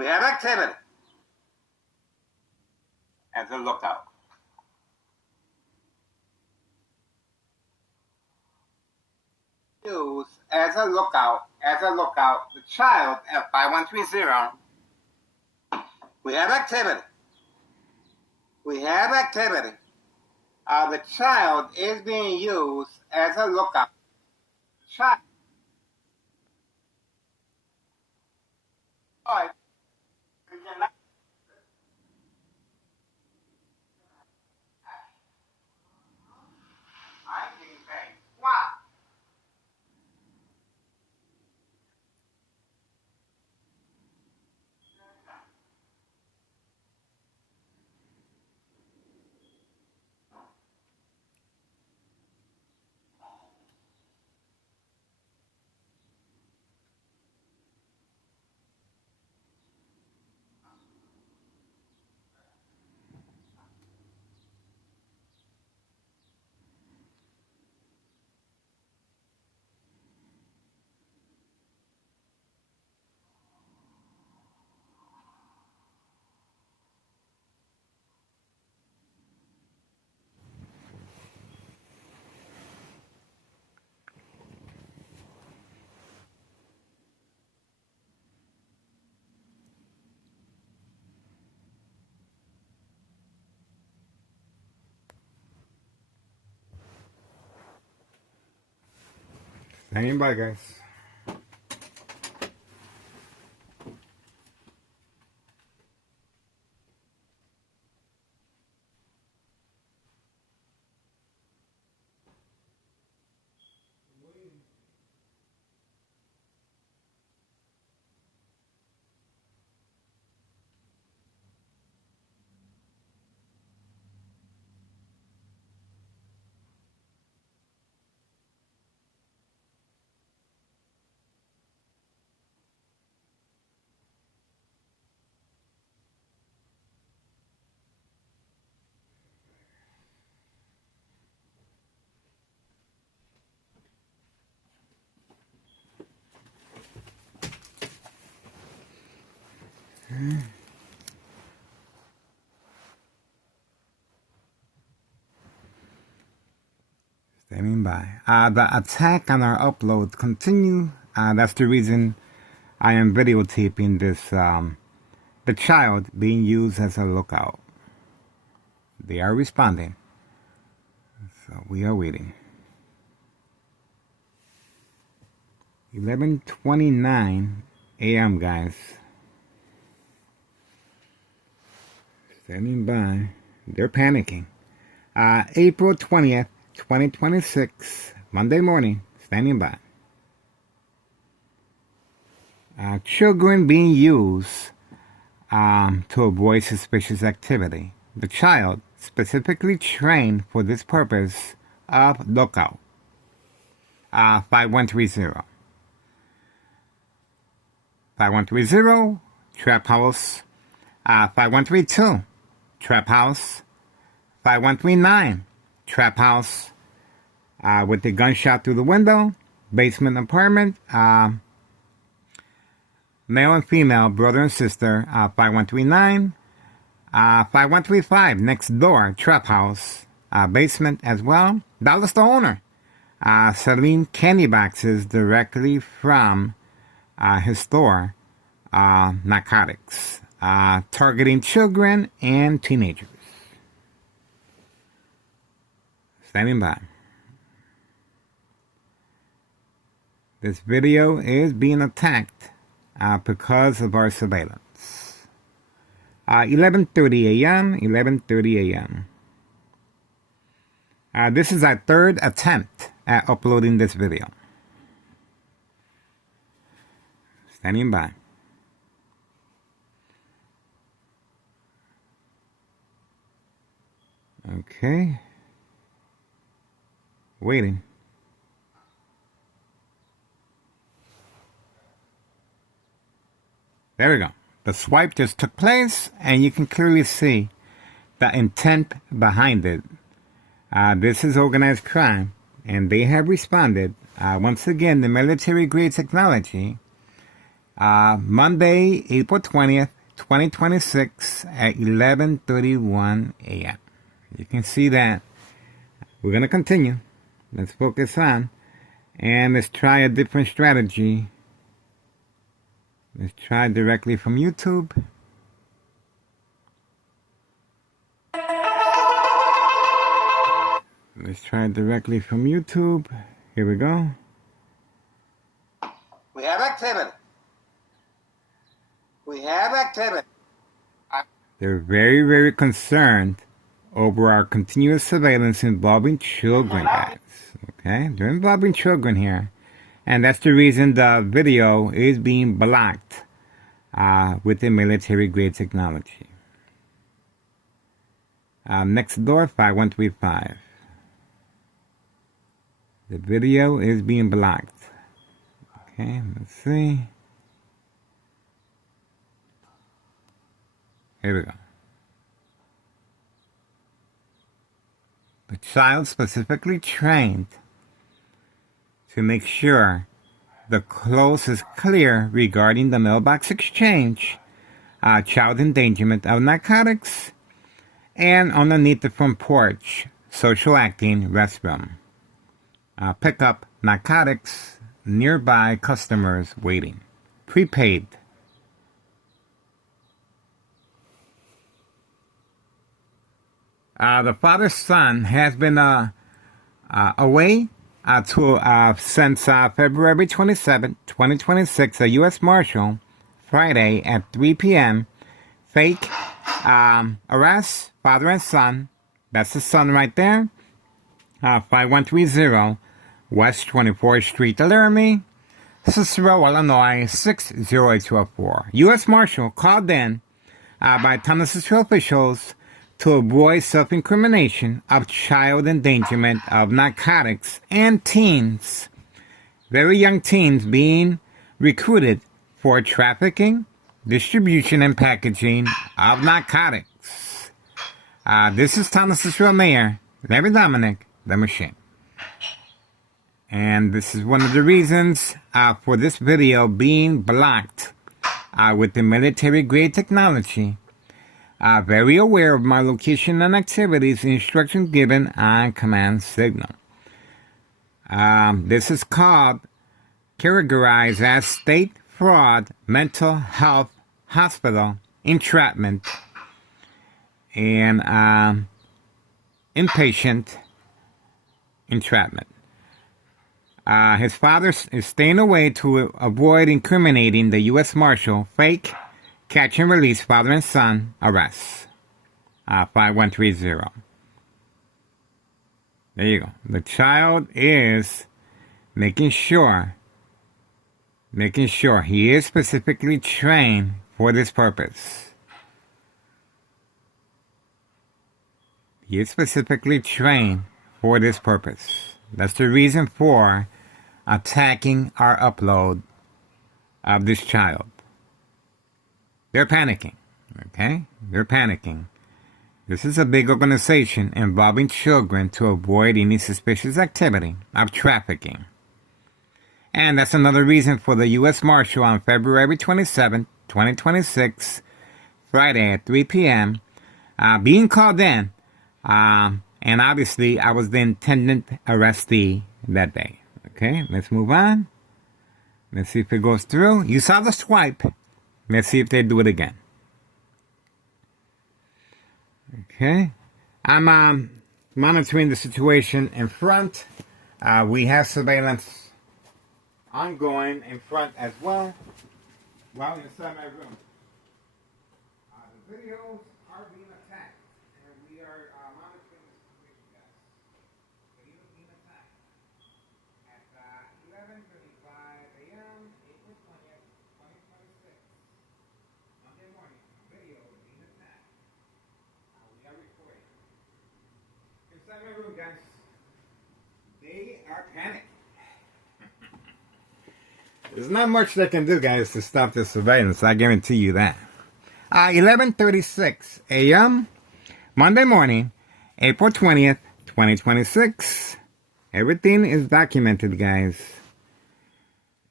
We have activity as a lookout. Use as a lookout, the child at 5130. We have activity. The child is being used as a lookout. Child. All right. I can say, wow. Hanging by, guys. Standing by. The attack on our upload continue. That's the reason I am videotaping this. The child being used as a lookout. They are responding. So we are waiting. 11:29 a.m. guys. Standing by. They're panicking. April 20th, 2026, Monday morning. Standing by. Children being used to avoid suspicious activity. The child specifically trained for this purpose of lookout. 5130. 5130, Trap House. 5132, Trap House. 5139, Trap House. With the gunshot through the window. Basement apartment. Male and female, brother and sister. 5139. 5135, next door, Trap House. Basement as well. Dallas the owner. Selling candy boxes directly from his store. Narcotics. Targeting children and teenagers. Standing by. This video is being attacked because of our surveillance. 11:30 a.m. 11:30 a.m. This is our third attempt at uploading this video. Standing by. Okay. Waiting. There we go. The swipe just took place, and you can clearly see the intent behind it. This is organized crime, and they have responded. Once again, the military-grade technology Monday, April 20th, 2026 at 11:31 a.m. You can see that. We're going to continue. Let's focus on. And let's try a different strategy. Let's try directly from YouTube. Let's try directly from YouTube. Here we go. We have activity. We have activity. They're very, very concerned over our continuous surveillance involving children, guys. Okay? They're involving children here. And that's the reason the video is being blocked with the military-grade technology. Next door, 5135. The video is being blocked. Okay, let's see. Here we go. The child specifically trained to make sure the close is clear regarding the mailbox exchange, child endangerment of narcotics, and underneath the front porch, social acting restroom. Pick up narcotics, nearby customers waiting. Prepaid. The father's son has been away since February 27, 2026. A U.S. Marshal, Friday at 3 p.m. Fake arrest, father and son. That's the son right there. 5130 West 24th Street, Laramie, Cicero, Illinois, 60804. U.S. Marshal called in by Tunnel Cicero officials to avoid self-incrimination of child endangerment of narcotics and teens, very young teens being recruited for trafficking, distribution, and packaging of narcotics. This is Tunnel Cicero Mayor Larry Dominic, the Machine. And this is one of the reasons for this video being blocked with the military-grade technology. Very aware of my location and activities, instructions given on command signal. This is categorized as state fraud, mental health, hospital, entrapment, and inpatient entrapment. His father is staying away to avoid incriminating the U.S. Marshal. Fake catch and release father and son arrests. 5130. There you go. The child is making sure he is specifically trained for this purpose. He is specifically trained for this purpose. That's the reason for attacking our upload of this child. They're panicking, okay? They're panicking. This is a big organization involving children to avoid any suspicious activity of trafficking. And that's another reason for the U.S. Marshal on February 27, 2026, Friday at 3 p.m., being called in. And obviously, I was the intended arrestee that day. Okay, let's move on. Let's see if it goes through. You saw the swipe. Let's see if they do it again. Okay. I'm monitoring the situation in front. We have surveillance ongoing in front as well. While inside my room. The videos are being attacked. And we are monitoring the situation, guys. Videos being attacked. At 11:35 a.m., April 20th, 2026. Monday morning, video being attacked. We are recording. Inside my room, guys. They are panicking. There's not much they can do, guys, to stop the surveillance. I guarantee you that. 11:36 a.m. Monday morning, April 20th, 2026. Everything is documented, guys.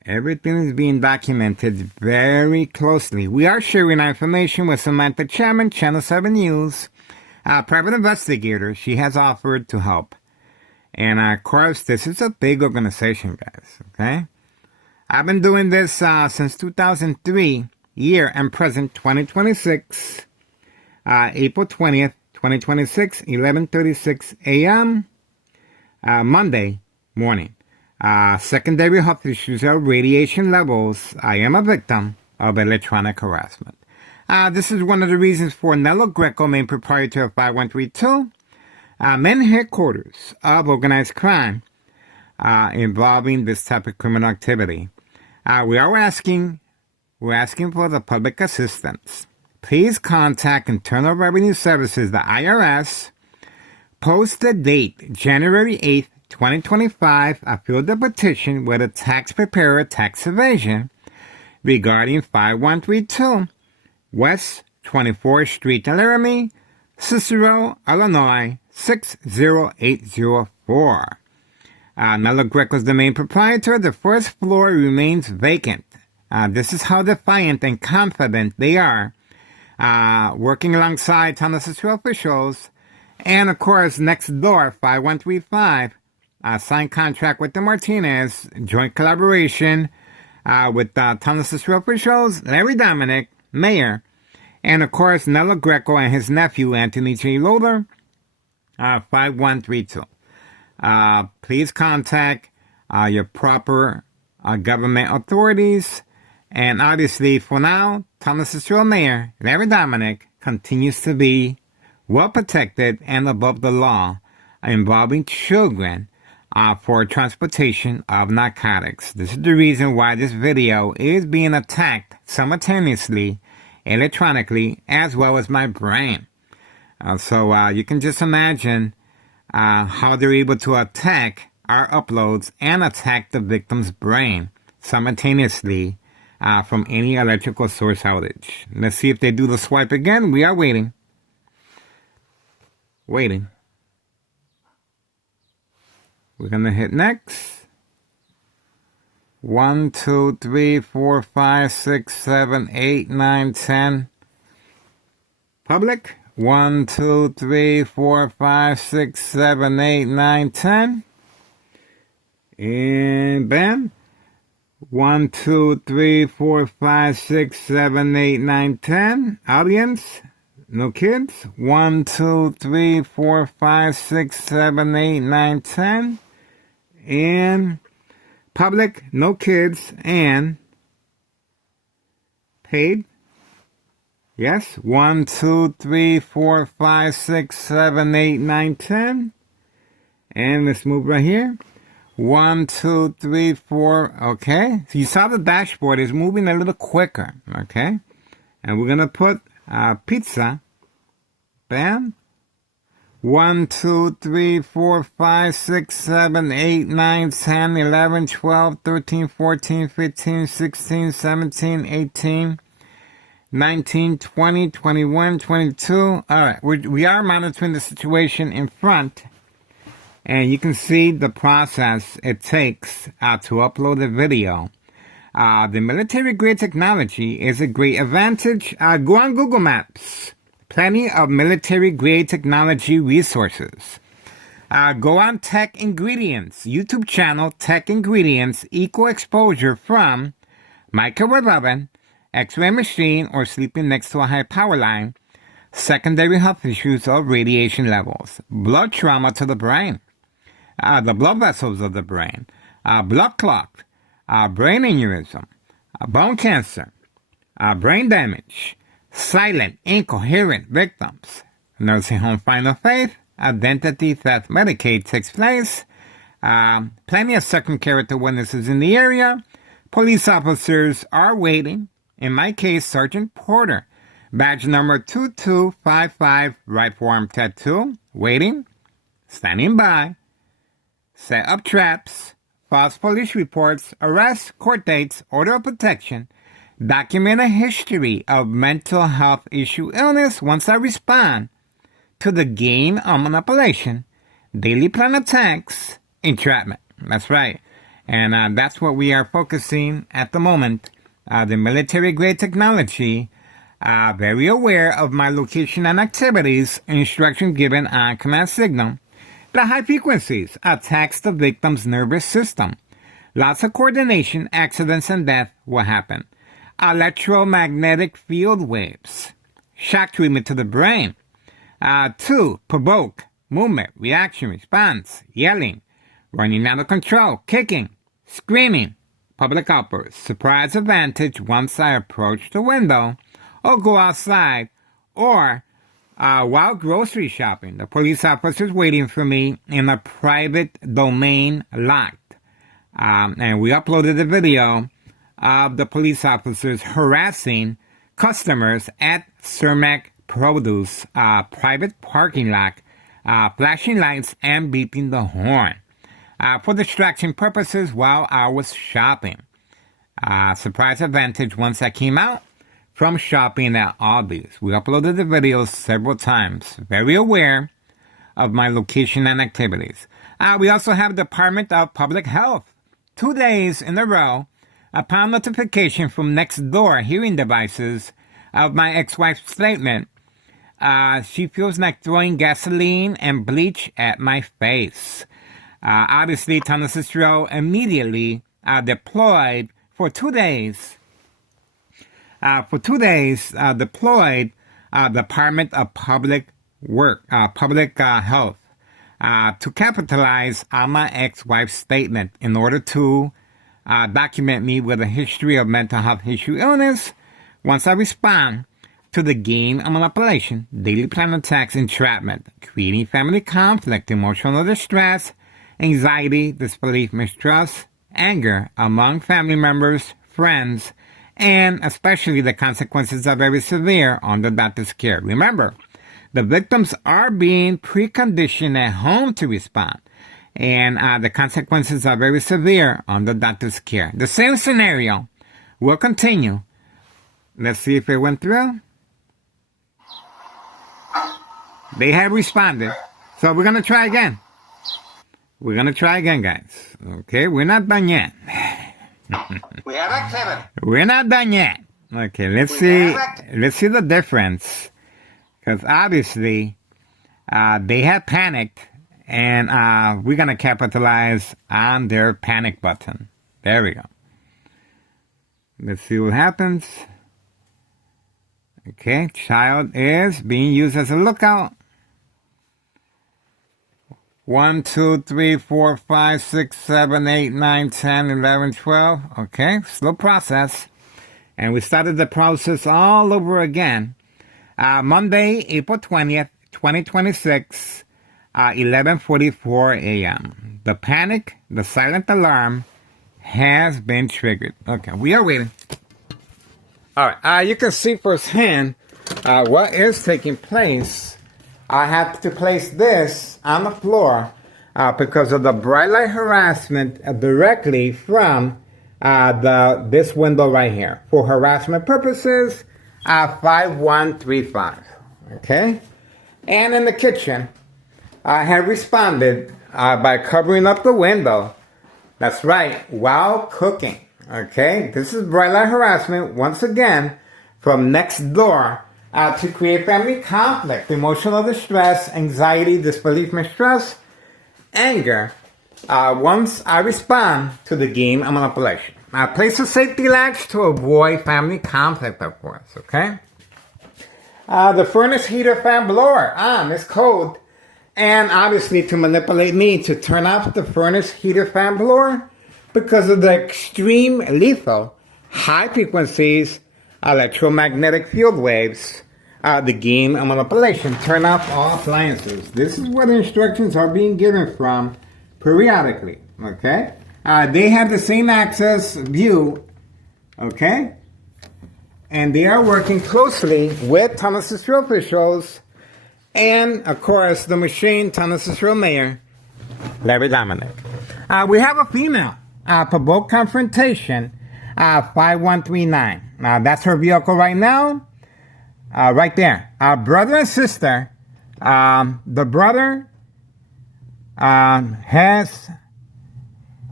Everything is being documented very closely. We are sharing our information with Samantha Chapman, Channel 7 News, a private investigator. She has offered to help. And of course, this is a big organization, guys, okay? I've been doing this since 2003, year and present 2026, April 20th, 2026, 11:36 a.m., Monday morning. Secondary health issues are radiation levels. I am a victim of electronic harassment. This is one of the reasons for Nello Greco, main proprietor of 5132, main headquarters of organized crime involving this type of criminal activity. We're asking for the public assistance. Please contact Internal Revenue Services, the IRS. Post the date, January 8th, 2025. I filled the petition with a tax preparer tax evasion regarding 5132 West 24th Street in Laramie, Cicero, Illinois, 60804. Nello Greco is the main proprietor. The first floor remains vacant. This is how defiant and confident they are, working alongside Town of Cicero officials. And of course, next door, 5135, signed contract with the Martinez, joint collaboration with Town of Cicero officials, Larry Dominic, mayor, and of course, Nello Greco and his nephew, Anthony J. Loader, 5132. Please contact your proper government authorities. And obviously, for now, Town of Cicero Mayor Larry Dominic continues to be well protected and above the law involving children for transportation of narcotics. This is the reason why this video is being attacked simultaneously, electronically, as well as my brain. So you can just imagine how they're able to attack our uploads and attack the victim's brain simultaneously from any electrical source outage. Let's see if they do the swipe again. We are waiting. We're going to hit next. 1, 2, 3, 4, 5, 6, 7, 8, 9, 10. Public. 1, 2, 3, 4, 5, 6, 7, 8, 9, 10. And bam. 1, 2, 3, 4, 5, 6, 7, 8, 9, 10. Audience. No kids. 1, 2, 3, 4, 5, 6, 7, 8, 9, 10. And public. No kids. And paid. Yes. 1, 2, 3, 4, 5, 6, 7, 8, 9, 10. And let's move right here. 1, 2, 3, 4. Okay. So you saw the dashboard is moving a little quicker. Okay. And we're going to put pizza. Bam. 1, 2, 3, 4, 5, 6, 7, 8, 9, 10, 11, 12, 13, 14, 15, 16, 17, 18, 19, 20, 21, 22. All right. We are monitoring the situation in front. And you can see the process it takes to upload a video. The military-grade technology is a great advantage. Go on Google Maps. Plenty of military-grade technology resources. Go on Tech Ingredients. YouTube channel Tech Ingredients. Equal exposure from microwave oven, X-ray machine, or sleeping next to a high power line. Secondary health issues of radiation levels. Blood trauma to the brain. The blood vessels of the brain. Blood clot. Brain aneurysm. Bone cancer. Brain damage. Silent, incoherent victims. Nursing home final faith. Identity theft Medicaid takes place. Plenty of second character witnesses in the area. Police officers are waiting. In my case, Sergeant Porter. Badge number 2255, right forearm tattoo. Waiting. Standing by. Set up traps. False police reports. Arrests, court dates, order of protection. Document a history of mental health issue illness once I respond to the game of manipulation, daily plan attacks, entrapment. That's right. And that's what we are focusing at the moment. The military-grade technology, very aware of my location and activities, instruction given on command signal. The high frequencies attacks the victim's nervous system. Lots of coordination, accidents, and death will happen. Electromagnetic field waves. Shock treatment to the brain. 2. Provoke. Movement, reaction, response, yelling, running out of control, kicking, screaming, public outbursts, surprise advantage once I approach the window or go outside, or while grocery shopping, the police officers waiting for me in a private domain locked. And we uploaded the video of the police officers harassing customers at Cermak Produce private parking lot, flashing lights and beeping the horn for distraction purposes while I was shopping. Surprise advantage once I came out from shopping at Aldi's. We uploaded the videos several times, very aware of my location and activities. We also have Department of Public Health. 2 days in a row, upon notification from Nextdoor hearing devices of my ex-wife's statement, she feels like throwing gasoline and bleach at my face. Obviously, Thomas Cicero immediately deployed for 2 days. Deployed Department of Public Health to capitalize on my ex-wife's statement in order to document me with a history of mental health issue illness. Once I respond to the game of manipulation, daily plan attacks, entrapment, creating family conflict, emotional distress, anxiety, disbelief, mistrust, anger among family members, friends, and especially the consequences are very severe on the doctor's care. Remember, the victims are being preconditioned at home to respond, and the consequences are very severe on the doctor's care. The same scenario will continue. Let's see if it went through. They have responded. So we're going to try again. We're going to try again, guys. Okay, we're not done yet. We have activity. We're not done yet. Okay, let's see the difference. Because obviously, they have panicked, and we're going to capitalize on their panic button. There we go. Let's see what happens. Okay, child is being used as a lookout. 1, 2, 3, 4, 5, 6, 7, 8, 9, 10, 11, 12. Okay, slow process. And we started the process all over again. Monday, April 20th, 2026, 11:44 a.m. The panic, the silent alarm has been triggered. Okay, we are waiting. All right, you can see firsthand what is taking place. I had to place this on the floor because of the bright light harassment directly from this window right here. For harassment purposes, 5135. Okay? And in the kitchen, I had responded by covering up the window. That's right, while cooking. Okay? This is bright light harassment, once again, from Nextdoor. To create family conflict, emotional distress, anxiety, disbelief, mistrust, anger. Once I respond to the game of manipulation. I place a safety latch to avoid family conflict, of course, okay? The furnace heater fan blower on is code. And obviously to manipulate me to turn off the furnace heater fan blower because of the extreme lethal high frequencies electromagnetic field waves, the game of manipulation. Turn off all appliances. This is what instructions are being given from periodically, okay? They have the same access view, okay? And they are working closely with Thomas Cicero officials and, of course, the machine, Thomas Cicero Mayor, Larry Dominic. We have a female, provoke confrontation, 5139. That's her vehicle right now. Right there. Brother and sister. The brother has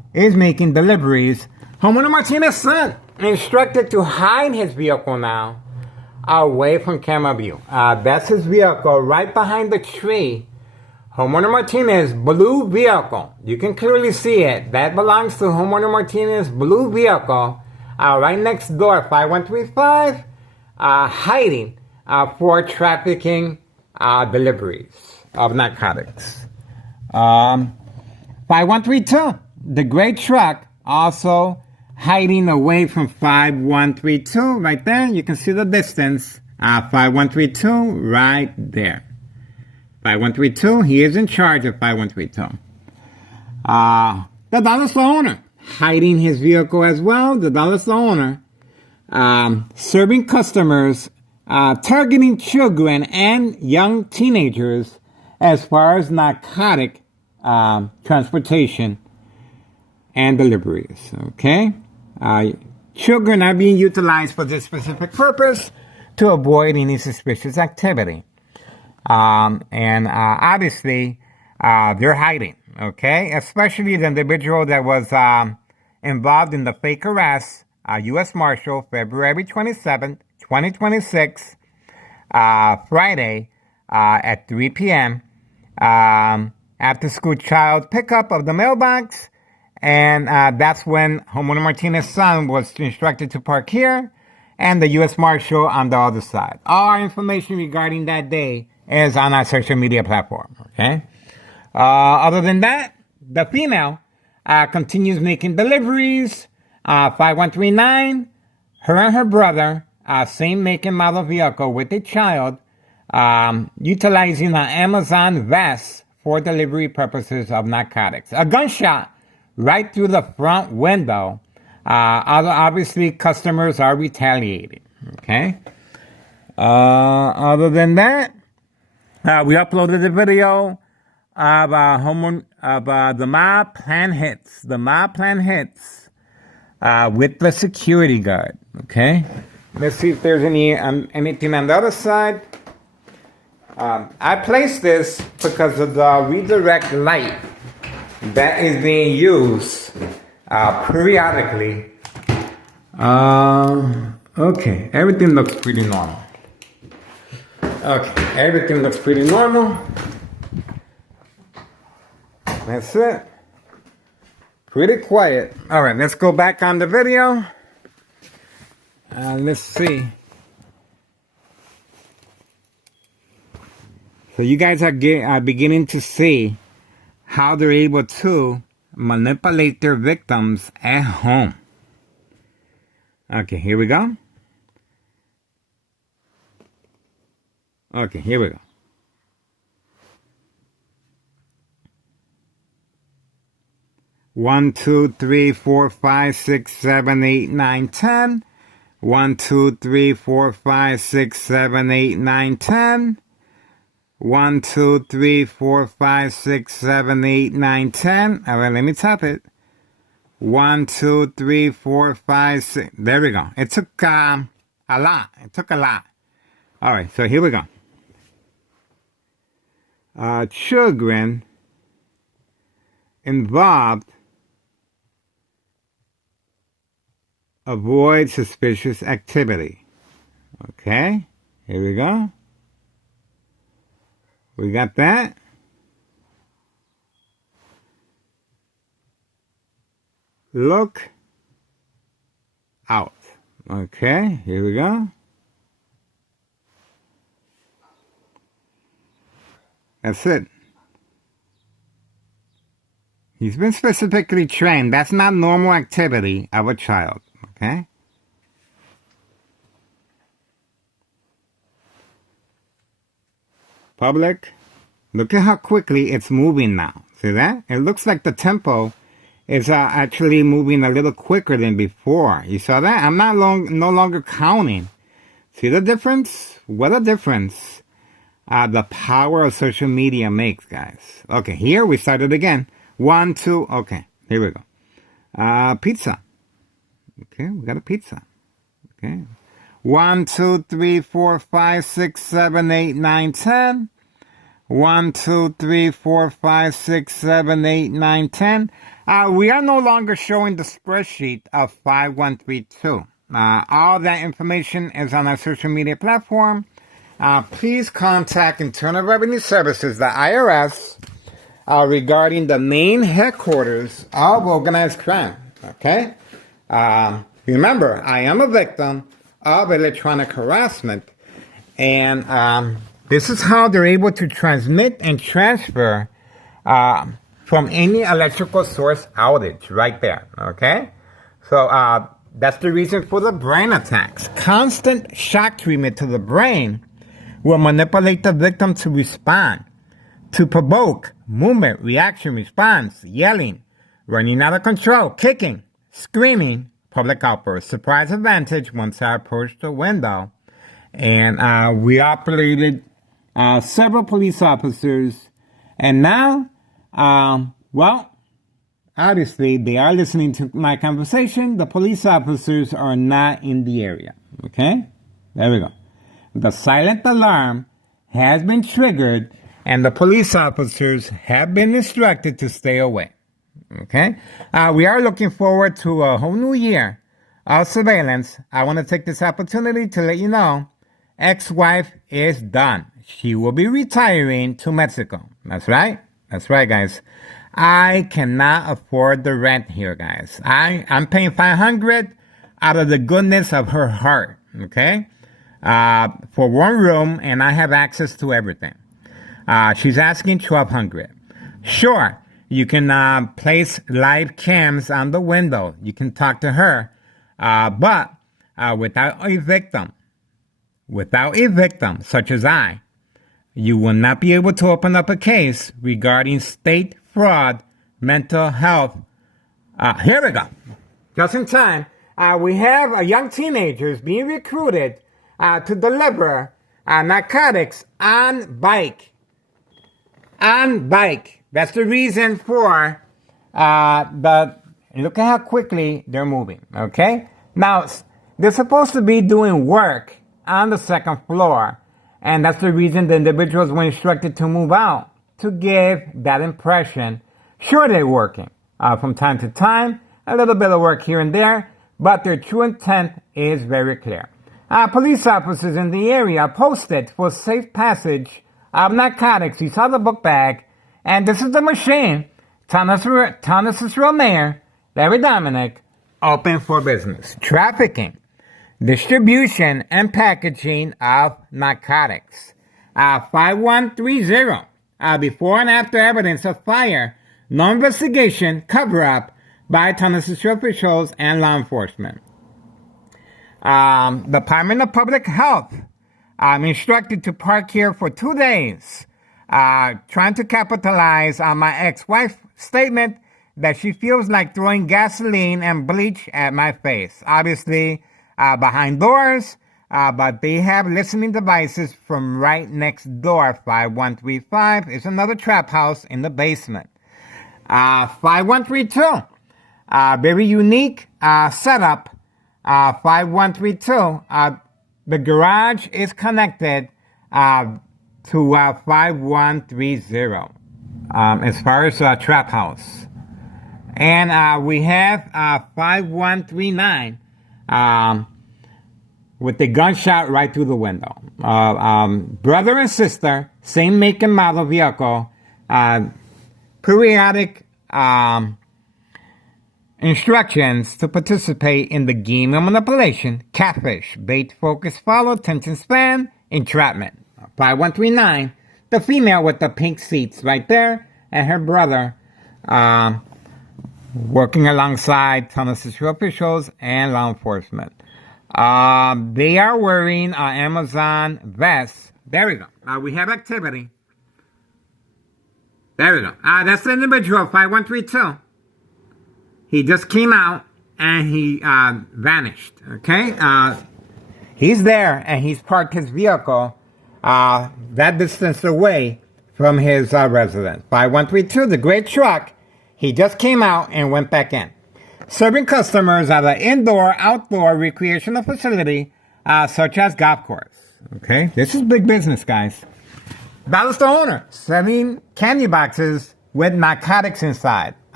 is making deliveries, homeowner Martinez's son instructed to hide his vehicle now away from camera view. That's his vehicle right behind the tree. Homeowner Martinez blue vehicle. You can clearly see it. That belongs to homeowner Martinez blue vehicle right next door, 5135, hiding for trafficking deliveries of narcotics. 5132, the gray truck, also hiding away from 5132 right there. You can see the distance. 5132 right there. 5132, he is in charge of 5132. The dollar store owner, hiding his vehicle as well. The dollar store owner, serving customers, targeting children and young teenagers as far as narcotic transportation and deliveries. Okay? Children are being utilized for this specific purpose to avoid any suspicious activity. Obviously, they're hiding, okay? Especially the individual that was involved in the fake arrest, U.S. Marshal, February 27th, 2026, Friday at 3 p.m., after school child pickup of the mailbox. And that's when homeowner Martinez's son was instructed to park here and the U.S. Marshal on the other side. All our information regarding that day is on our social media platform, okay? Other than that, the female continues making deliveries. 5139, her and her brother, same make and model vehicle with a child, utilizing an Amazon vest for delivery purposes of narcotics. A gunshot right through the front window. Obviously, customers are retaliating, okay? Other than that, we uploaded a video of the mob plan hits. The mob plan hits with the security guard. Okay, let's see if there's anything on the other side. I placed this because of the redirect light that is being used periodically. Okay, everything looks pretty normal. Okay, everything looks pretty normal. That's it. Pretty quiet. All right, let's go back on the video. Let's see. So you guys are beginning to see how they're able to manipulate their victims at home. Okay, here we go. Okay, here we go. One, 2, 3, 4, 5, 6, 7, 8, 9, 10. 1, 2, 3, 4, 5, 6, 7, 8, 9, 10. 1, 2, 3, 4, 5, 6, 7, 8, 9, 10. All right, let me tap it. 1, 2, 3, 4, 5, 6. There we go. It took a lot. It took a lot. All right, so here we go. Children involved avoid suspicious activity. Okay, here we go. We got that. Look out. Okay, here we go. That's it. He's been specifically trained. That's not normal activity of a child. Okay? Public. Look at how quickly it's moving now. See that? It looks like the tempo is actually moving a little quicker than before. You saw that? I'm no longer counting. See the difference? What a difference the power of social media makes, guys. Okay, here we started again. 1, 2, okay, here we go. Pizza. Okay, we got a pizza. Okay. 1, 2, 3, 4, 5, 6, 7, 8, 9, 10. 1, 2, 3, 4, 5, 6, 7, 8, 9, 10. We are no longer showing the spreadsheet of 5132. All that information is on our social media platform. Please contact Internal Revenue Services, the IRS, regarding the main headquarters of organized crime. Okay? Remember, I am a victim of electronic harassment, and this is how they're able to transmit and transfer from any electrical source outage right there. Okay? So that's the reason for the brain attacks. Constant shock treatment to the brain will manipulate the victim to respond, to provoke movement, reaction, response, yelling, running out of control, kicking, screaming, public outbursts, surprise advantage once I approached the window. And we operated several police officers. And now, well, obviously they are listening to my conversation. The police officers are not in the area. Okay? There we go. The silent alarm has been triggered and the police officers have been instructed to stay away. Okay? We are looking forward to a whole new year of surveillance. I want to take this opportunity to let you know, ex-wife is done. She will be retiring to Mexico. That's right. That's right, guys. I cannot afford the rent here, guys. I'm paying $500 out of the goodness of her heart. Okay? For one room, and I have access to everything. She's asking $1,200. Sure, you can place live cams on the window. You can talk to her, but without a victim, such as I, you will not be able to open up a case regarding state fraud, mental health. Here we go. Just in time, we have young teenagers being recruited to deliver narcotics on bike. On bike. That's the reason for look at how quickly they're moving, okay? Now, they're supposed to be doing work on the second floor, and that's the reason the individuals were instructed to move out, to give that impression. Sure, they're working from time to time, a little bit of work here and there, but their true intent is very clear. Police officers in the area posted for safe passage of narcotics. You saw the book bag, and this is the machine. Thomas's real mayor, Larry Dominic, open for business. Trafficking, distribution, and packaging of narcotics. 5130. Before and after evidence of fire, no investigation, cover-up by Thomas officials and law enforcement. Department of Public Health, I'm instructed to park here for 2 days, trying to capitalize on my ex-wife's statement that she feels like throwing gasoline and bleach at my face. Obviously, behind doors, but they have listening devices from right next door. 5135 is another trap house in the basement. 5132, very unique setup. 5132, the garage is connected to 5130 as far as trap house. And we have 5139 with the gunshot right through the window. Brother and sister, same make and model vehicle, periodic instructions to participate in the game of manipulation, catfish, bait, focus, follow, attention span, entrapment. 5139, the female with the pink seats right there, and her brother working alongside Thomas officials and law enforcement. They are wearing Amazon vests. There we go. We have activity. There we go. That's the individual, 5132. He just came out and he vanished, okay? He's there and he's parked his vehicle that distance away from his residence. 5132, the gray truck, he just came out and went back in. Serving customers at an indoor, outdoor recreational facility such as golf course, okay? This is big business, guys. That was the owner, selling candy boxes with narcotics inside.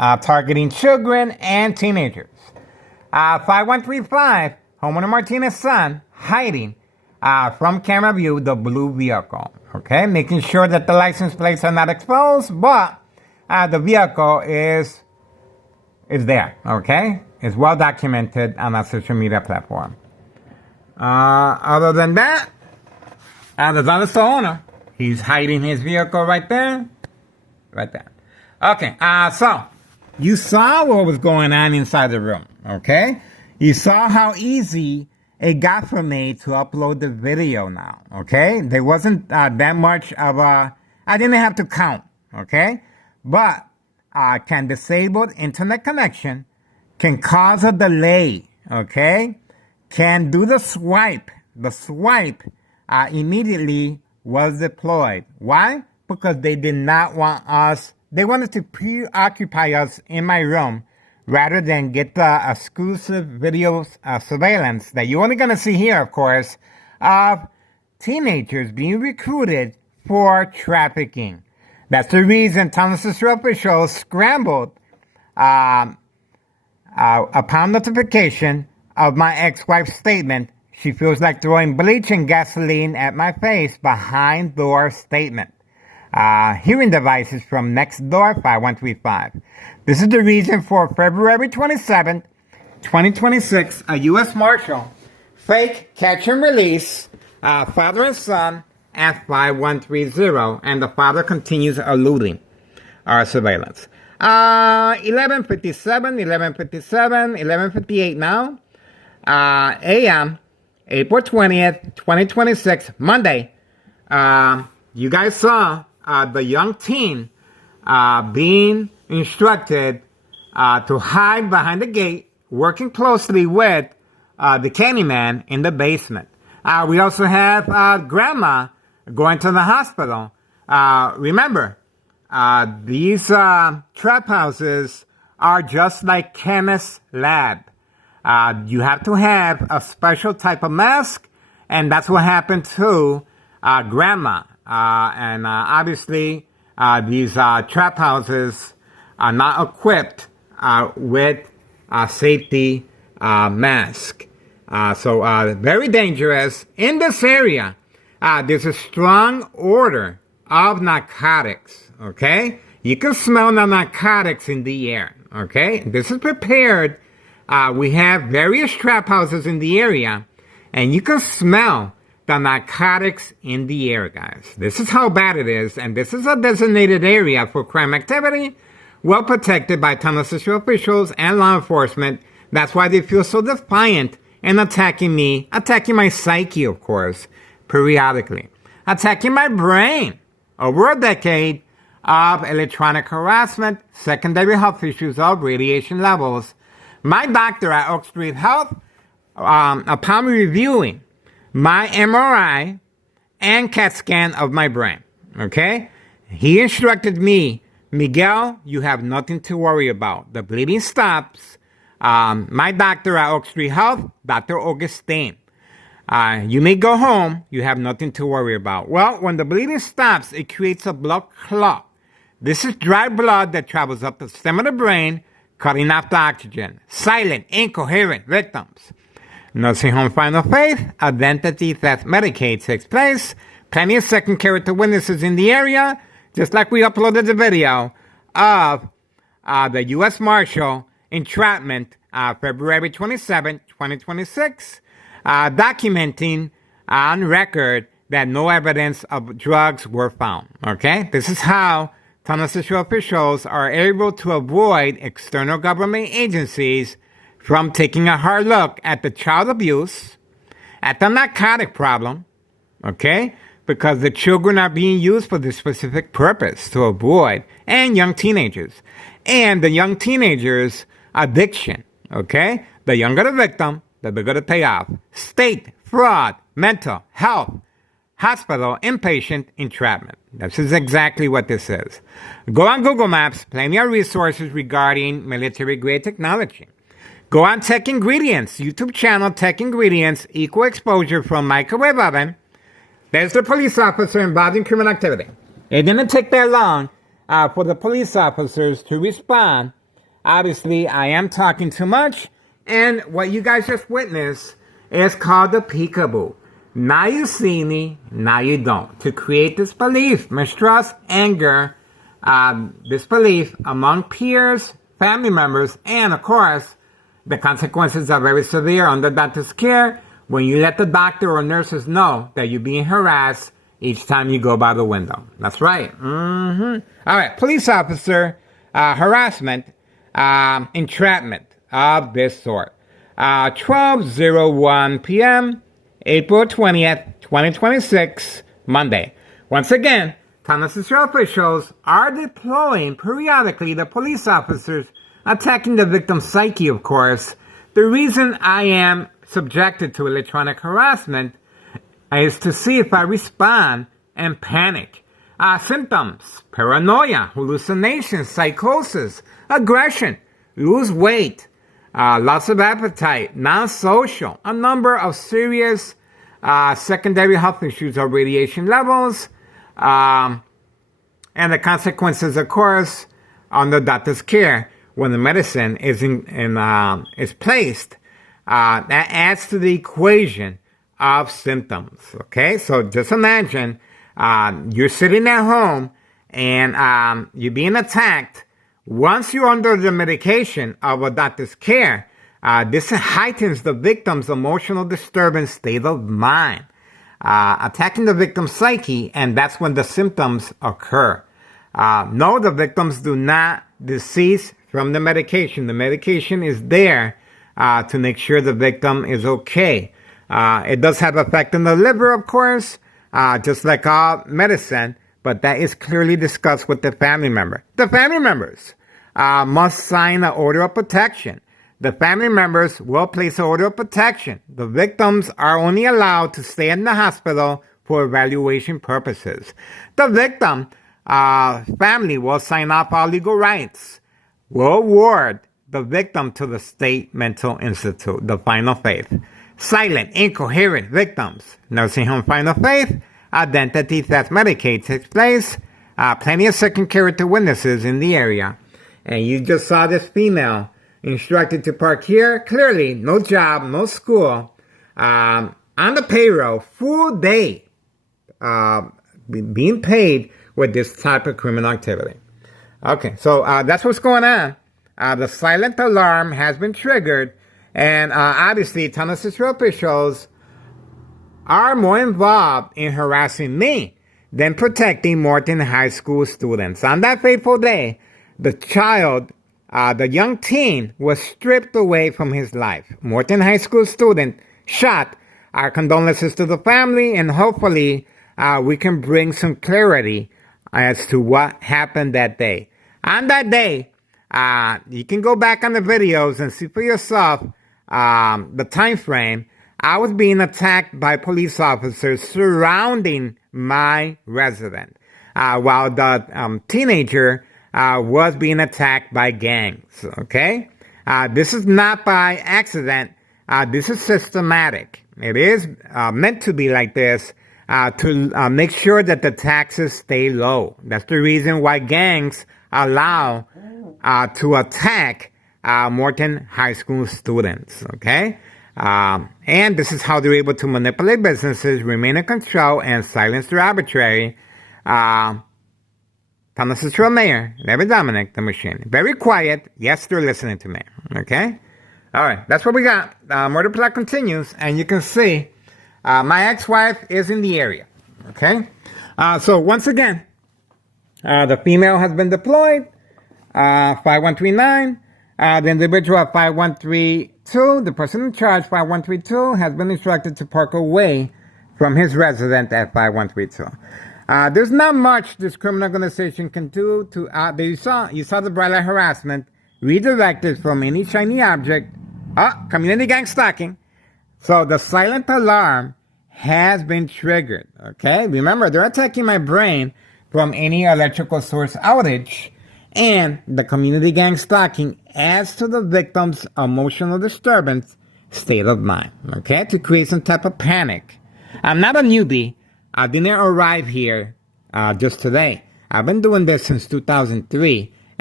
targeting children and teenagers. 5135, homeowner Martinez's son hiding from camera view the blue vehicle. Okay, making sure that the license plates are not exposed, but the vehicle is there. Okay, it's well documented on our social media platform. Other than that, there's the owner. He's hiding his vehicle right there. Right there. Okay, so you saw what was going on inside the room, okay? You saw how easy it got for me to upload the video now, okay? There wasn't that much of a... I didn't have to count, okay? But can disabled internet connection, can cause a delay, okay? Can do the swipe. The swipe immediately was deployed. Why? Because they did not want us, they wanted to preoccupy us in my room rather than get the exclusive video surveillance that you're only going to see here, of course, of teenagers being recruited for trafficking. That's the reason Thomas officials scrambled upon notification of my ex-wife's statement. She feels like throwing bleach and gasoline at my face behind door statement. Hearing devices from Nextdoor 5135. This is the reason for February 27th, 2026, a U.S. Marshal fake catch and release father and son at 5130, and the father continues eluding our surveillance. 11:57 now, a.m., April 20th, 2026, Monday. You guys saw the young teen being instructed to hide behind the gate, working closely with the Candyman in the basement. We also have grandma going to the hospital. Remember, these trap houses are just like chemist's lab. You have to have a special type of mask, and that's what happened to grandma. And obviously, these trap houses are not equipped with safety mask. So very dangerous. In this area, there's a strong order of narcotics, okay? You can smell the narcotics in the air, okay? This is prepared. We have various trap houses in the area, and you can smell the narcotics in the air, guys. This is how bad it is, and this is a designated area for crime activity, well protected by Tunnel officials and law enforcement. That's why they feel so defiant and attacking me, attacking my psyche, of course, periodically, attacking my brain. Over a decade of electronic harassment, secondary health issues of radiation levels. My doctor at Oak Street Health, upon reviewing my MRI and CAT scan of my brain, okay, he instructed me, Miguel, you have nothing to worry about. The bleeding stops. My doctor at Oak Street Health, Dr. Augustine, you may go home. You have nothing to worry about. Well, when the bleeding stops, it creates a blood clot. This is dry blood that travels up the stem of the brain, cutting off the oxygen. Silent, incoherent victims. Nursing home final faith, identity theft Medicaid takes place. Plenty of second character witnesses in the area, just like we uploaded the video of the U.S. Marshal entrapment February 27, 2026, documenting on record that no evidence of drugs were found. Okay? This is how Tunnel officials are able to avoid external government agencies from taking a hard look at the child abuse, at the narcotic problem, okay? Because the children are being used for this specific purpose to avoid, and young teenagers. And the young teenagers' addiction, okay? The younger the victim, the bigger the payoff. State, fraud, mental, health, hospital, inpatient, entrapment. This is exactly what this is. Go on Google Maps, plenty of resources regarding military-grade technology. Go on Tech Ingredients, YouTube channel Tech Ingredients, equal exposure from microwave oven. There's the police officer involved in criminal activity. It didn't take that long for the police officers to respond Obviously, I am talking too much, and what you guys just witnessed is called the peekaboo. Now you see me, now you don't. To create disbelief, mistrust, anger, disbelief among peers, family members, and of course, the consequences are very severe under doctor's care when you let the doctor or nurses know that you're being harassed each time you go by the window. That's right. All right, police officer harassment, entrapment of this sort. 12:01 p.m., April 20th, 2026, Monday. Once again, Town of Cicero officials are deploying periodically the police officers attacking the victim's psyche, of course. The reason I am subjected to electronic harassment is to see if I respond and panic. Symptoms: paranoia, hallucinations, psychosis, aggression, lose weight, loss of appetite, non-social, a number of serious secondary health issues or radiation levels, and the consequences, of course, on the doctor's care when the medicine is placed. That adds to the equation of symptoms. Okay, so just imagine you're sitting at home and you're being attacked. Once you're under the medication of a doctor's care, this heightens the victim's emotional disturbance state of mind, attacking the victim's psyche, and that's when the symptoms occur. No, the victims do not decease from the medication. The medication is there to make sure the victim is okay. It does have effect on the liver, of course, just like all medicine, but that is clearly discussed with the family member. The family members must sign an order of protection. The family members will place an order of protection. The victims are only allowed to stay in the hospital for evaluation purposes. The victim family will sign off all legal rights, will award the victim to the State Mental Institute, the Final Faith. Silent, incoherent victims. Nursing home Final Faith. Identity theft Medicaid takes place. Plenty of second character witnesses in the area. And you just saw this female instructed to park here. Clearly, no job, no school. On the payroll, full day being paid with this type of criminal activity. Okay, so that's what's going on. The silent alarm has been triggered, and obviously, Town of Cicero officials are more involved in harassing me than protecting Morton High School students. On that fateful day, the child, the young teen, was stripped away from his life. Morton High School student shot. Our condolences to the family, and hopefully we can bring some clarity as to what happened that day. On that day, you can go back on the videos and see for yourself the time frame. I was being attacked by police officers surrounding my resident, while the teenager was being attacked by gangs. Okay, this is not by accident. This is systematic. It is meant to be like this to make sure that the taxes stay low. That's the reason why gangs allow to attack Morton High School students. Okay. And this is how they're able to manipulate businesses, remain in control, and silence their arbitrary. Town of Cicero Mayor, Larry Dominic, the machine. Very quiet. Yes, they're listening to me. Okay? All right. That's what we got. Murder plot continues, and you can see my ex-wife is in the area. Okay? So once again, the female has been deployed. 5139. The individual at 5132, the person in charge, 5132, has been instructed to park away from his resident at 5132. There's not much this criminal organization can do to, you saw the bright light harassment, redirected from any shiny object, community gang stalking. So the silent alarm has been triggered, okay? Remember, they're attacking my brain from any electrical source outage. And the community gang stalking adds to the victim's emotional disturbance state of mind, okay, to create some type of panic. I'm not a newbie. I didn't arrive here just today. I've been doing this since 2003,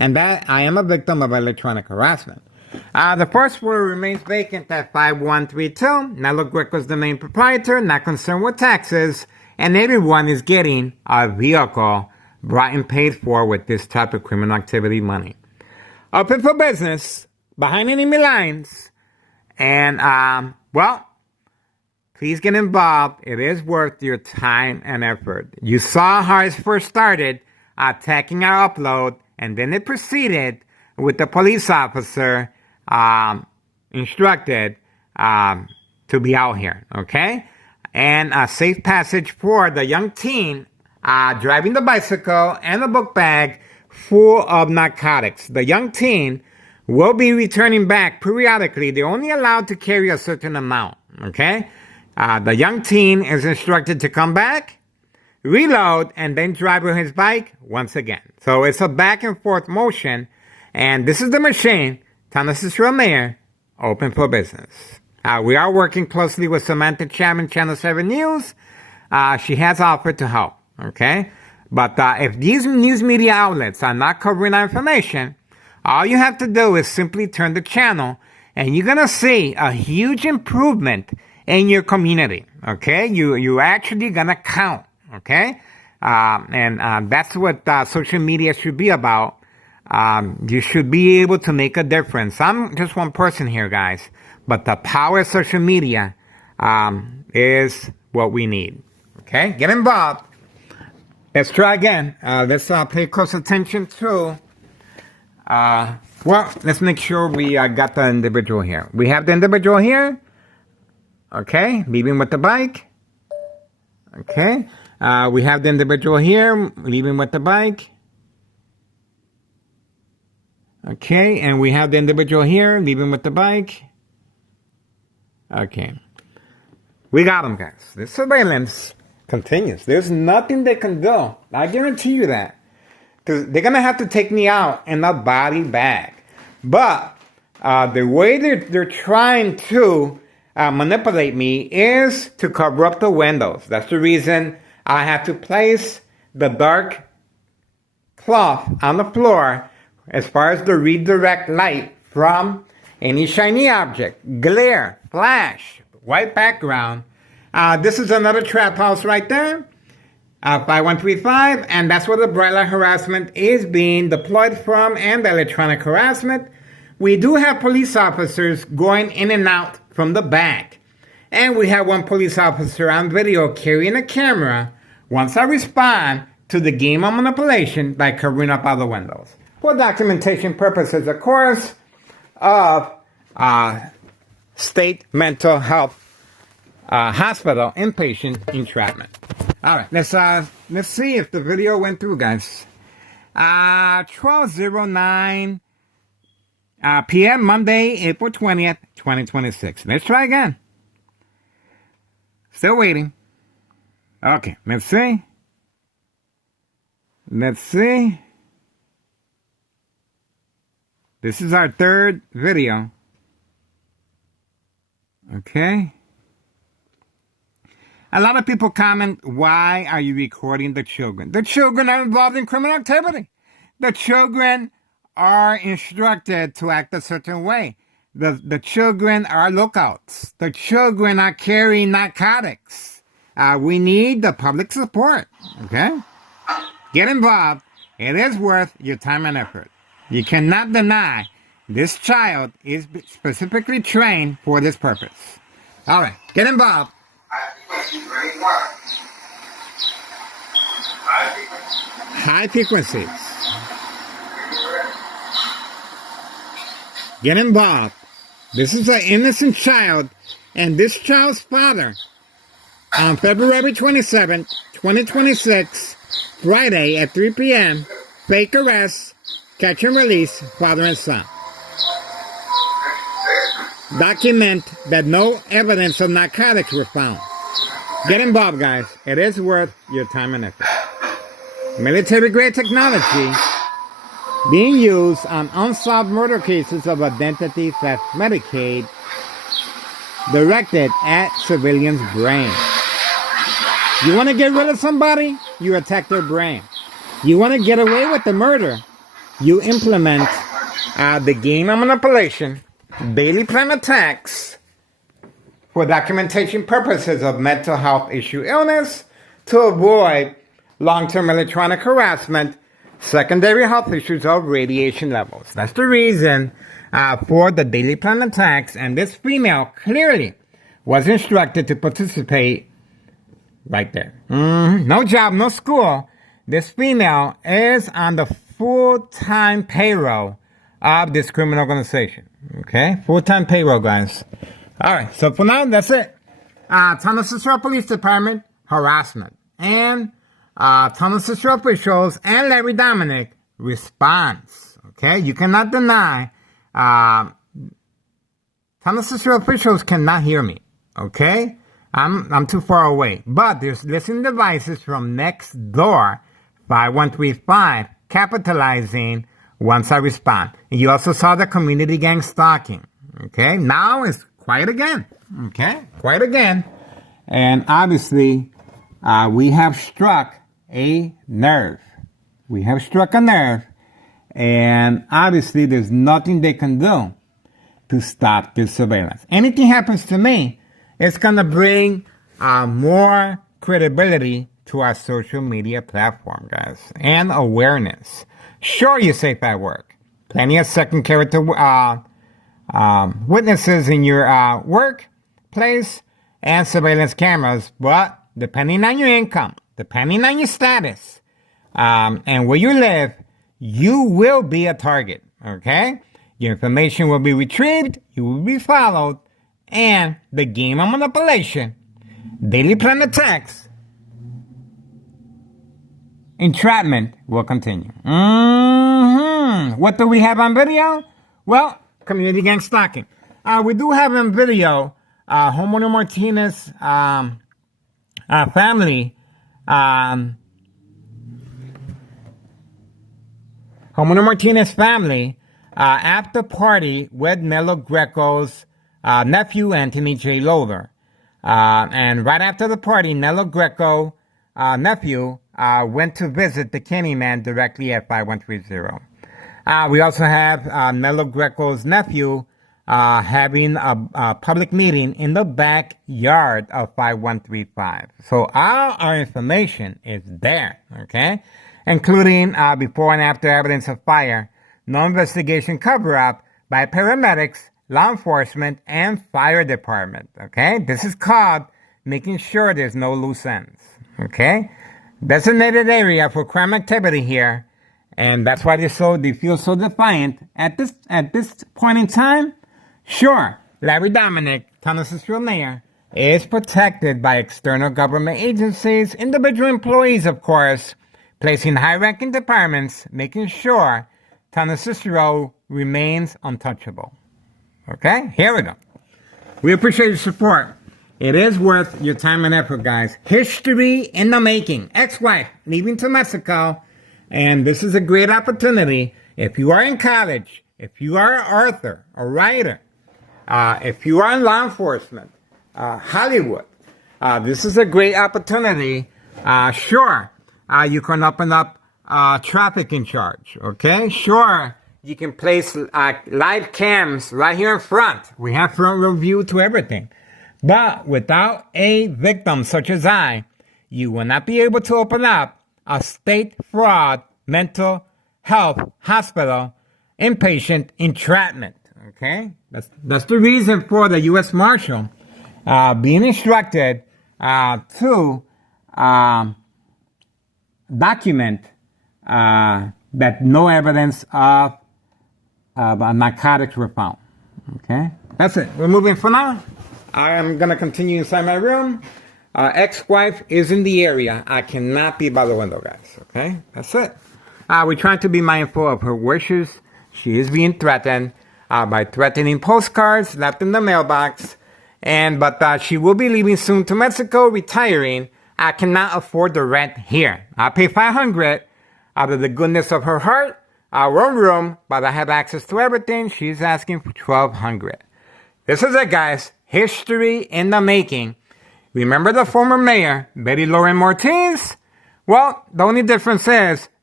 and that I am a victim of electronic harassment. The first floor remains vacant at 5132. Nello Greco's the main proprietor, not concerned with taxes, and everyone is getting a vehicle brought and paid for with this type of criminal activity money. Open for business, behind enemy lines, and, well, please get involved. It is worth your time and effort. You saw how it first started, attacking our upload, and then it proceeded with the police officer instructed to be out here, okay? And a safe passage for the young teen driving the bicycle and a book bag full of narcotics. The young teen will be returning back periodically. They're only allowed to carry a certain amount, okay? The young teen is instructed to come back, reload, and then drive with his bike once again. So it's a back and forth motion, and this is the machine, Thomas Israel Mayer, open for business. We are working closely with Samantha Chapman, Channel 7 News. She has offered to help, okay? But if these news media outlets are not covering our information, all you have to do is simply turn the channel, and you're going to see a huge improvement in your community, okay? You're actually going to count, okay? And that's what social media should be about. You should be able to make a difference. I'm just one person here, guys. But the power of social media is what we need. Okay? Get involved. Let's try again. Let's pay close attention to... well, let's make sure we got the individual here. We have the individual here. Okay? Leaving with the bike. Okay? We have the individual here. Leaving with the bike. Okay, and we have the individual here, leaving with the bike. Okay. We got them, guys. The surveillance continues. There's nothing they can do. I guarantee you that. Because they're going to have to take me out in a body bag. But the way they're trying to manipulate me is to cover up the windows. That's the reason I have to place the dark cloth on the floor as far as the redirect light from any shiny object, glare, flash, white background. This is another trap house right there, 5135, and that's where the bright light harassment is being deployed from, and the electronic harassment. We do have police officers going in and out from the back, and we have one police officer on video carrying a camera once I respond to the game of manipulation by covering up other windows. For documentation purposes, of course, of state mental health hospital inpatient entrapment. All right, let's see if the video went through, guys. 12:09 p.m. Monday, April 20th, 2026. Let's try again. Still waiting. Okay, let's see. Let's see. This is our third video. Okay. A lot of people comment, why are you recording the children? The children are involved in criminal activity. The children are instructed to act a certain way. The children are lookouts. The children are carrying narcotics. We need the public support. Okay? Get involved. It is worth your time and effort. You cannot deny this child is specifically trained for this purpose. All right, get involved. High frequencies. Get involved. This is an innocent child, and this child's father, on February 27th, 2026, Friday at 3 p.m., fake arrest, catch and release, father and son. Document that no evidence of narcotics were found. Get involved, guys. It is worth your time and effort. Military-grade technology being used on unsolved murder cases of identity theft Medicaid directed at civilians' brains. You want to get rid of somebody? You attack their brain. You want to get away with the murder? you implement the game of manipulation, daily plan attacks for documentation purposes of mental health issue illness to avoid long-term electronic harassment, secondary health issues of radiation levels. That's the reason for the daily plan attacks, and this female clearly was instructed to participate right there. No job, no school. This female is on the full-time payroll of this criminal organization. Okay? Full-time payroll, guys. All right, so for now, that's it. Tunnel Cicero Police Department, harassment. And Tunnel Cicero officials and Larry Dominic response. Okay? You cannot deny. Tunnel Cicero officials cannot hear me. Okay? I'm too far away. But there's listening devices from next door, 5135, capitalizing once I respond. And you also saw the community gang stalking. Okay? Now it's quiet again. Okay? Quiet again. And obviously, we have struck a nerve. We have struck a nerve. And obviously, there's nothing they can do to stop this surveillance. Anything happens to me, it's going to bring more credibility to our social media platform, guys, and awareness. Sure, you're safe at work. Plenty of second character witnesses in your workplace and surveillance cameras, but depending on your income, depending on your status, and where you live, you will be a target, okay? Your information will be retrieved, you will be followed, and the game of manipulation, daily plan attacks, entrapment will continue. What do we have on video? Well, community gang stalking. We do have on video Homeowner Martinez family. Homeowner Martinez family after party with Nelo Greco's nephew, Anthony J. Loader. And right after the party, Nelo Greco nephew went to visit the Candyman directly at 5130. We also have Nelo Greco's nephew having a public meeting in the backyard of 5135. So all our information is there, okay? Including before and after evidence of fire, no investigation cover-up by paramedics, law enforcement, and fire department, okay? This is called making sure there's no loose ends, okay? Designated area for crime activity here, and that's why they feel so defiant. At this point in time, sure, Larry Dominic, Tunnel Cicero mayor, is protected by external government agencies, individual employees, of course, placing high-ranking departments, making sure Tunnel Cicero remains untouchable. Okay, here we go. We appreciate your support. It is worth your time and effort, guys. History in the making. Ex-wife leaving to Mexico. And this is a great opportunity. If you are in college, if you are an author, a writer, if you are in law enforcement, Hollywood, this is a great opportunity. Sure, you can open up trafficking charge, okay? Sure, you can place live cams right here in front. We have front row view to everything. But without a victim such as I, you will not be able to open up a state fraud mental health hospital inpatient entrapment. Okay? That's the reason for the U.S. Marshal being instructed to document that no evidence of narcotics were found. Okay? That's it. We're moving for now. I am going to continue inside my room. Ex-wife is in the area. I cannot be by the window, guys. Okay? That's it. We're trying to be mindful of her wishes. She is being threatened by threatening postcards left in the mailbox. But she will be leaving soon to Mexico, retiring. I cannot afford the rent here. I'll pay $500 out of the goodness of her heart. Our own room, but I have access to everything. She's asking for $1,200. This is it, guys. History in the making. Remember the former mayor, Betty Lauren Martinez? Well, the only difference is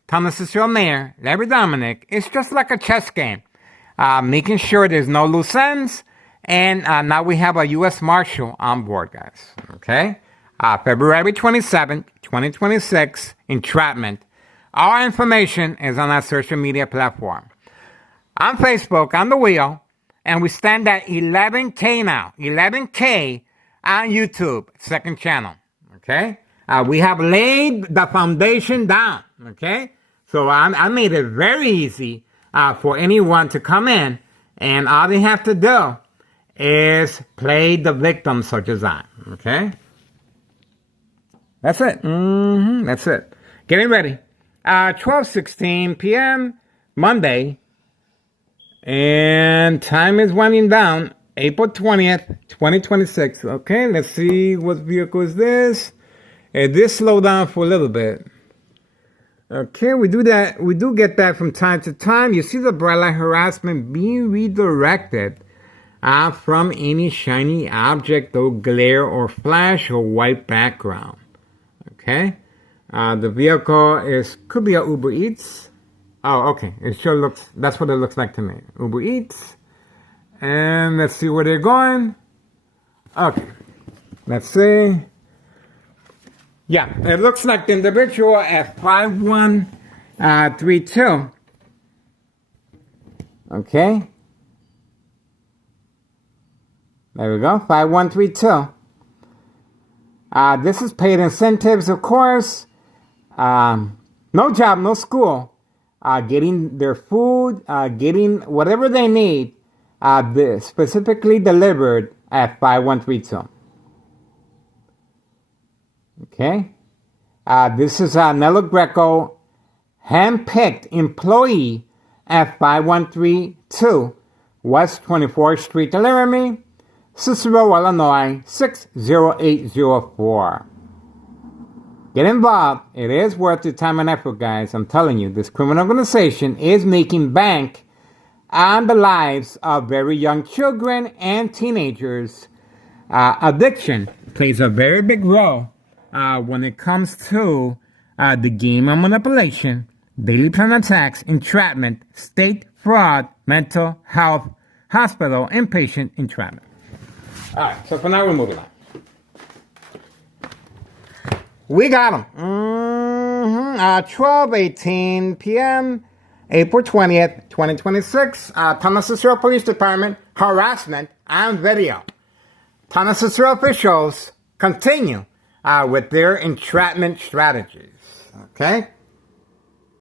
Thomas Cicero Mayor, Larry Dominic, is just like a chess game, making sure there's no loose ends. And now we have a U.S. Marshal on board, guys. Okay? February 27th, 2026, entrapment. Our information is on our social media platform. On Facebook, on the wheel, and we stand at 11K now. 11K on YouTube, second channel. Okay? We have laid the foundation down. Okay? So I made it very easy for anyone to come in, and all they have to do is play the victim such as I. Okay? That's it. That's it. Getting ready. 12:16 p.m. Monday. And time is winding down. April 20th, 2026. Okay, let's see what vehicle is this. It did slow down for a little bit. Okay, we do that. We do get that from time to time. You see the bright light harassment being redirected from any shiny object or glare or flash or white background. Okay, the vehicle could be a Uber Eats. Oh, okay. It sure looks. That's what it looks like to me. Uber Eats, and let's see where they're going. Okay, let's see. Yeah, it looks like the individual at 5132. Okay. There we go, 5132. This is paid incentives, of course. No job, no school. Getting their food, getting whatever they need, specifically delivered at 5132. Okay. This is Nello Greco, hand-picked employee at 5132 West 24th Street, Laramie, Cicero, Illinois, 60804. Get involved. It is worth your time and effort, guys. I'm telling you, this criminal organization is making bank on the lives of very young children and teenagers. Addiction plays a very big role when it comes to the game of manipulation, daily plan attacks, entrapment, state fraud, mental health, hospital, inpatient entrapment. All right, so for now, we're moving on. We got him. 12:18 p.m., April 20th, 2026. Thomas Cicero Police Department, harassment on video. Thomas Cicero officials continue with their entrapment strategies. Okay?